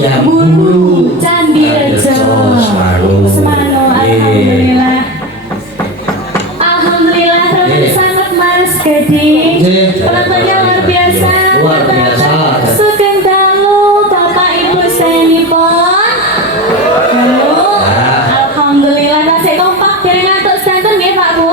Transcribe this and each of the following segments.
Bulu Candi Rejo Semano. Alhamdulillah. Alhamdulillah sangat Mas Gading. Penontonnya luar biasa. Sugeng dalu Bapak Ibu senipun. Alhamdulillah nasib kompak dereng ngantuk sedanten nggih Pak Bu.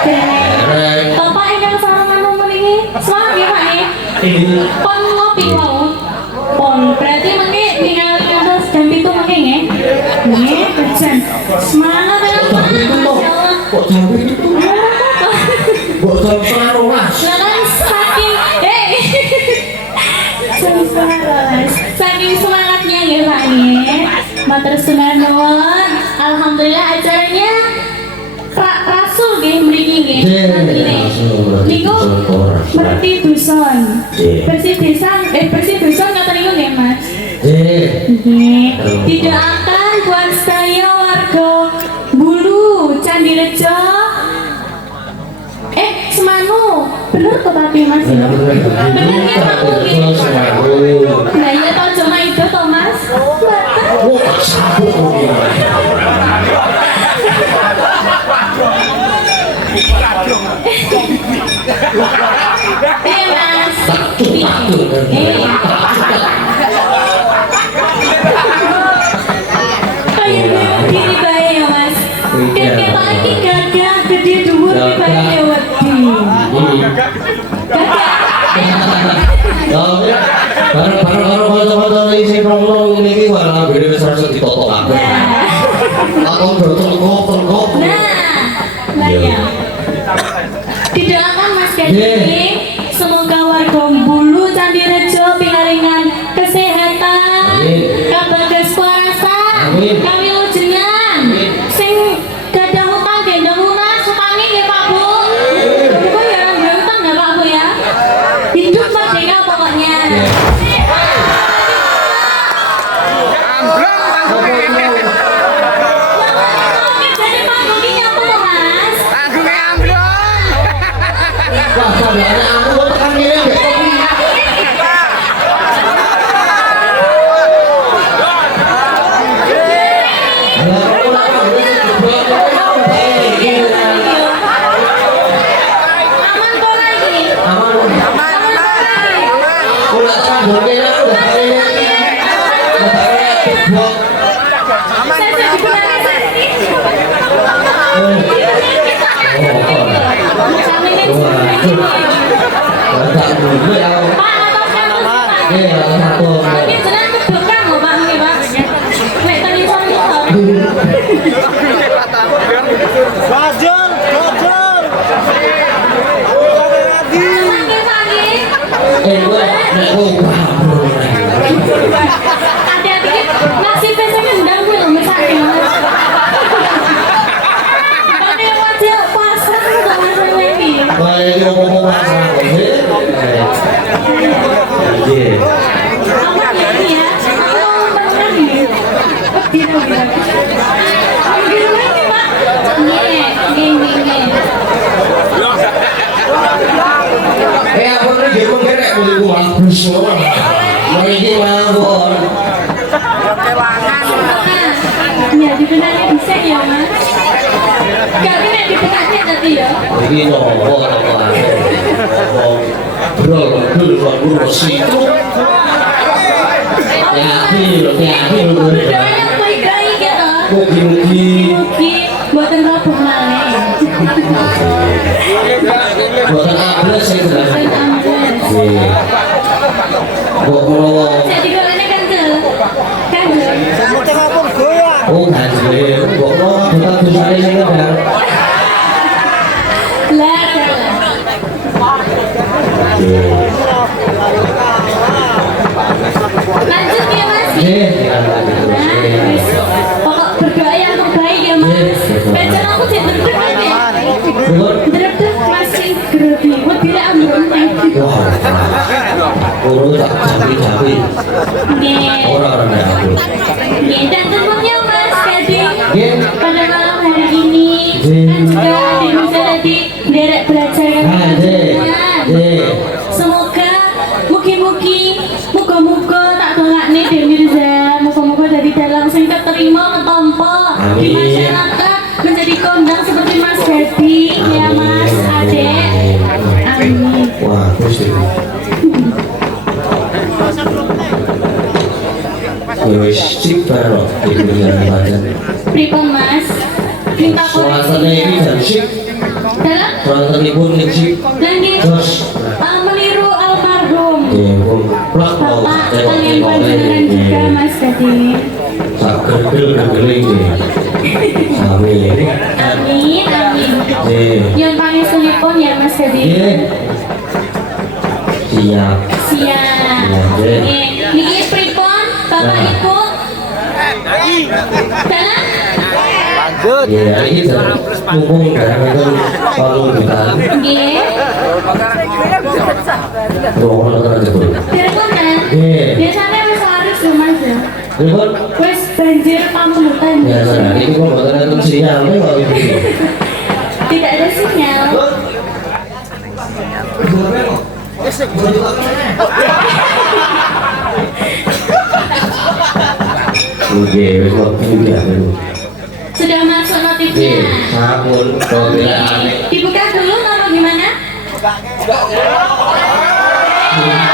Dereng. Bapak ingkang salaman mriki. Semangat nggih Pak nggih. Pon ngopi wau. Pon berarti mengki tinggal ngantos jam 7 mengki nggih. Nggih, jan. Semangat ya Pak. Masyaallah. Kok jam 7? Kok jam 12? Saking semangatnya ya Pak nih, matur nuwun. Alhamdulillah acaranya rasul nggih mriki nggih. Niku merti dusun. Bersih dusun kata niku nggih Mas. Nggih. Didoakan buat saya warga Bulu Candi Rejo. Semanu, bener kok tapi Mas? Bener ya Pak Bu? Nah iya tau cuma itu toh Mas? Wah, sabuk Iya Mas. Kayak gini baik ya Mas. Kayak lagi gagah gede dhuwur di baik ya wedi. Bareng-bareng foto-foto isi promong ini ki malah beda wis rasa ditotok kabeh. Aku bertengkok. Nah ya. Didoakan Mas Gading, semoga warga Bulu Candi Rejo pingaringan kesehatan, kabagas puasa, kami ujengan, sing gadah utang gendong lunas, utangi nggih Pak Bu. Kok ya ora utang nggak Pak Bu ya? Hidup merdeka pokoknya. Jadi Pak Bu ini apa tuh Mas? Wah, sabarane aku tekan kene mbek kopi. Aman kok lagi? Ora candol kene aku udah kene. Saya di belakang sini. Enggak dulu ya. Pak, atas kamu Pak. Iya, satu. Ini jenengan kedokang lho Pak nggih Pak. Nek telepon itu. Bajul. Nggih Pak nggih. Nek Hati-hati ki nasi pesane ndang kuwi lho mesake Mas. Kene wajah pasar kok Mas iki. iki ngomong masalah kok. Aman ya ini ya. Aku tenan iki. Gitu ya. Gimana Pak? Nggih. Aku iki kok kerek mung bagus wae. Mriki mawon. Ya dibenarnya bisa ya Mas. Gak kena dibenarnya tadi ya. Iki nopo ae. Bro, guru situ. Ya, Berdoanya baik-baik ya toh. mugi-mugi Buatan rapuh malih. boten abres sing Buatan ambles. Kok kula Jadi golane kandel. oh ganjil kok kula dosane sing ndang. Lah. Lanjut ya Mas. Nggih, Pokok berdoa yang terbaik ya Mas. Baca aku sih deg-degan ya. Deg-deg masih grogi. Wedi ambrun. wah. Ora tak jawi-jawi. Nggih. Ora aku. Nggih, dan tentunya Mas Gading Nggih. pada malam hari ini dan juga adik bisa tadi derek belajar yang semoga mugi-mugi muga-muga tak tolak nih Mirza Ya wis sip bae diberikan badan. Pripun Mas? Minta Suasana koreksi. ini dan sip. Dalam Suasana pun sip. lagi Terus meniru almarhum ya pun plak mau Bapak tengok kalian tengok panjenengan juga Mas Dadi. sak gergel ini. Amin. Amin amin. Yang pangesunipun ya Mas Dadi. Iya. Siap. Siap. Iya. Niki pripun Bapak Nah. Ibu? Dalam Lanjut. Ya ini mumpung kadang-kadang kalau kita nggih. ruang aja bro. Pripun kan? Iya. Biasanya wis laris lho Mas ya. Ribut. Wis banjir pamundutan. Ya nah, ini kok buatan itu sinyalnya kalau ini. Tidak ada sinyal. Oke, wis waktu ya bro. Sudah masuk Oke, notifnya. sabun kalau tidak aneh. Dibuka dulu atau gimana?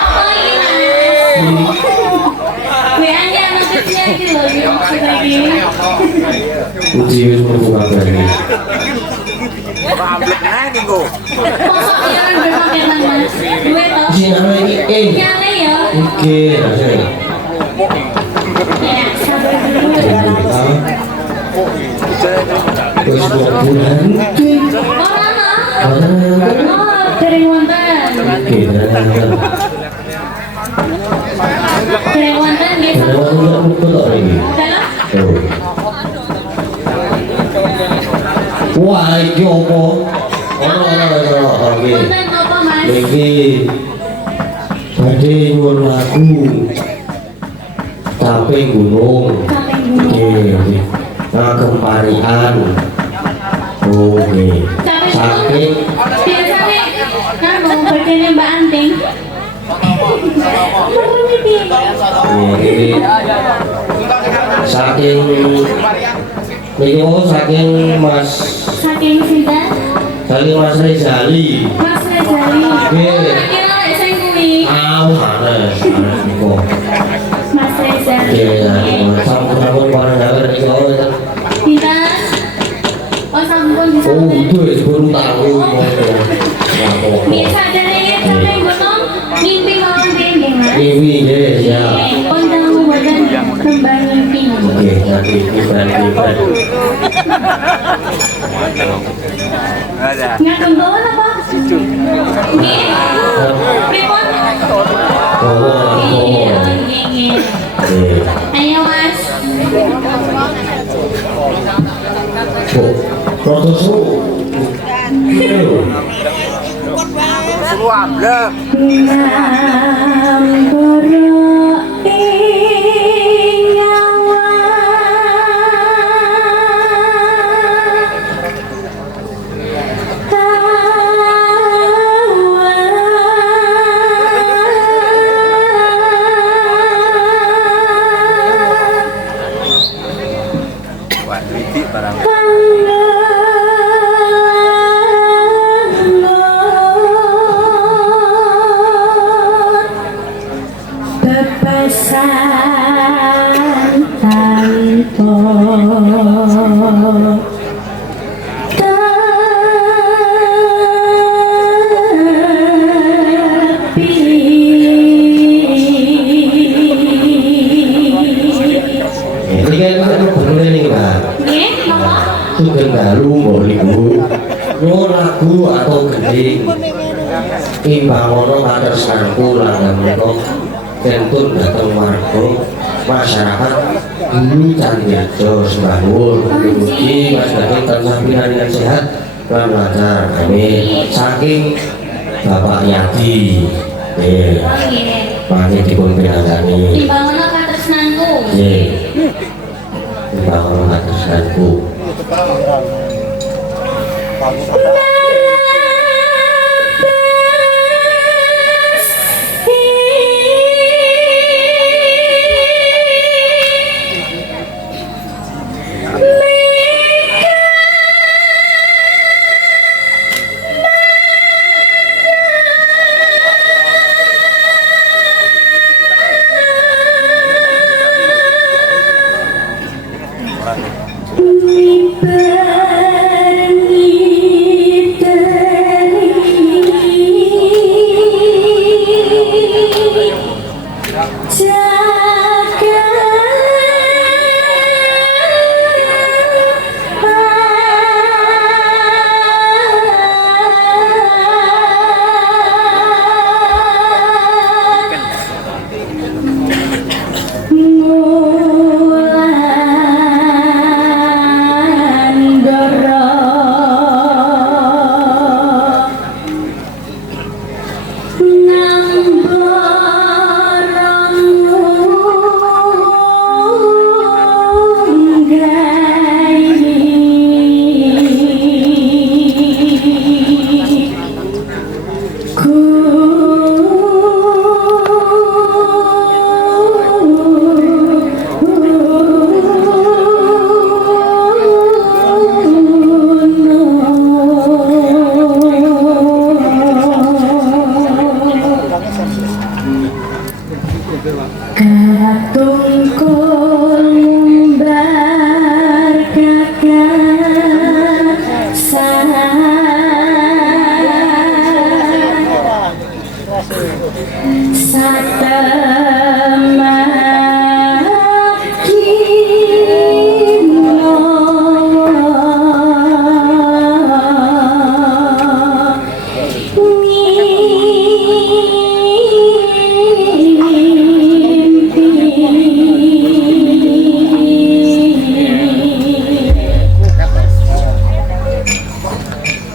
Oh ini Mas. WA-nya notifnya gitu loh, ini maksud lagi. Uji wis membuka lagi. Pabrik naik nih kok. Kosok ya orang berpaketan Mas. Duit toh. Sinyalnya ini Nyale ya. Oke, rasanya. Ya, sabar dulu. Wis 2 bulan. Orang ah. Orang Oh, kering wonten. Oke, dan Kering wonten nggih ada sampun. orang yang betul lagi. Dalam Oh. Wah, iki opo? Ono oke. wonten apa Mas? Iki badhe nyuwun lagu Tape Gunung. Kaping gunung. Oke. Ngagem parian. Oke. Capek Saking biasanya kan mau berkene Mbak Anting. Bermimpi. ini saking ini oh saking Mas Saking cinta Rezali. Mas Rezali. Iya. Oh, kira saya kuwi. Anes niku. Mas Rezali. Iya, sampun bareng niku. Cinta. Oh sampun bisa. Oh, itu baru tahu. Bisa dari sampai gunung mimpi mawon tinggi Mas. Ini ya. Pun tahu boten kembang mimpi. Oke, nanti kita Ada. Ngakem bawon apa? Nggih. Pripun? Iya, nggih. Ayo Mas. Proses Suruh amblek. Wah, titik barang. Bepesan tanpa ini kan bener nih Kak. nggih, napa? Sugeng dalu mbok niku. Nyuwun lagu atau gending. Imbangono katresnanku langgam menika kentun dhateng warga masyarakat Hulu Candirjo Sembahul. Mugi Mas Dadi tansah pinaringan sehat lan lancar. Amin. Saking Bapak Yadi. Nggih, Oh nggih. mangke dipun pinanggani. Timbangono katresnanku. Nggih. Imbangono katresnanku.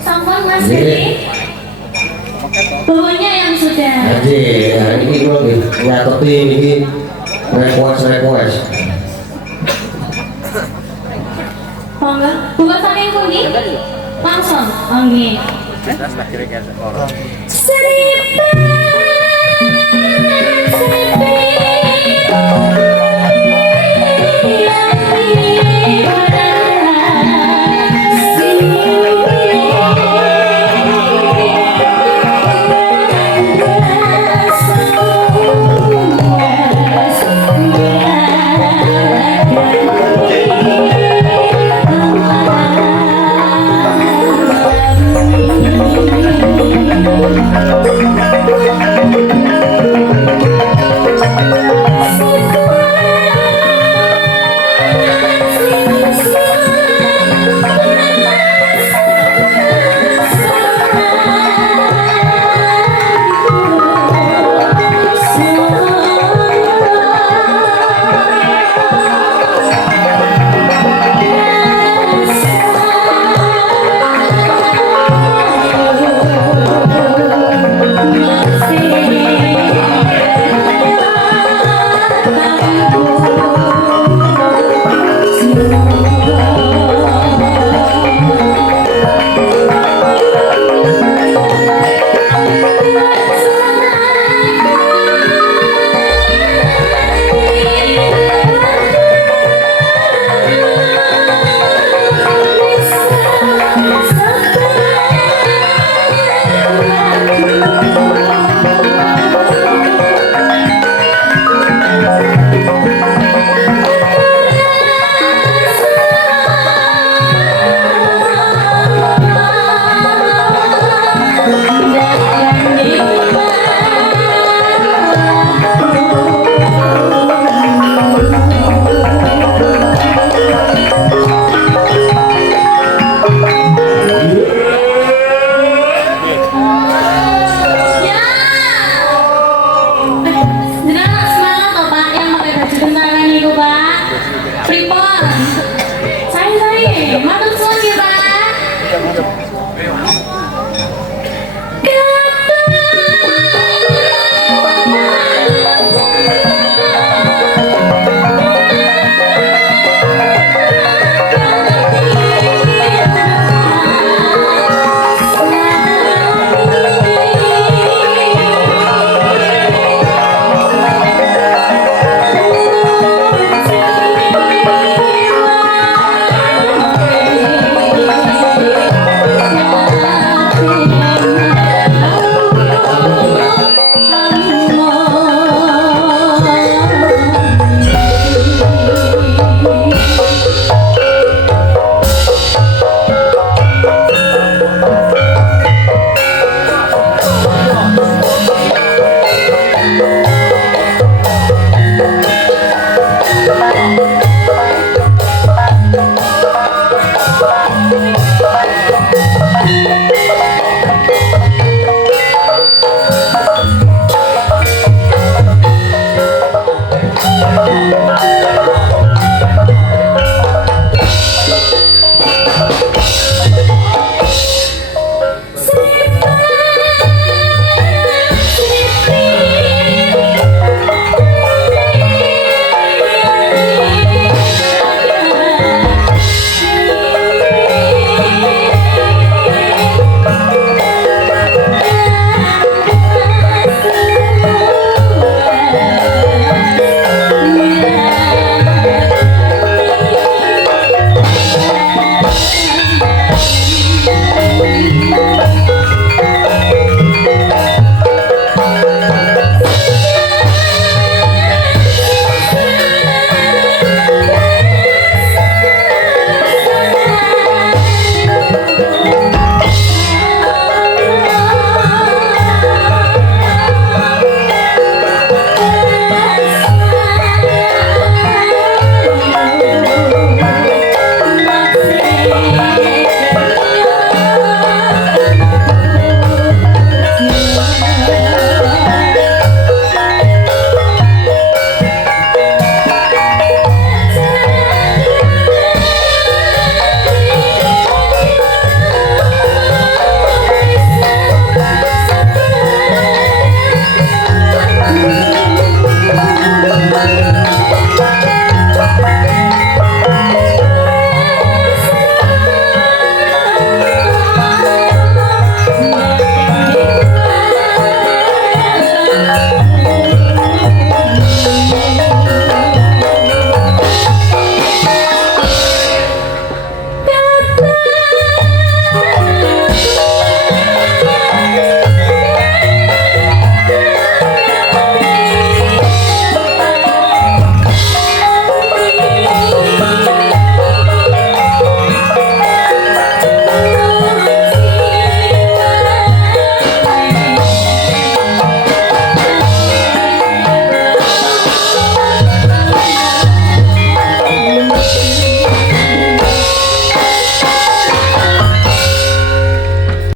Sampun Mas Didi. Pokoknya yang sudah. Jadi hari ini gue lagi nyatetin ini request. Monggo, buka saking pundi? Langsung. Oh nggih. Terus tak kira-kira orang. Seribu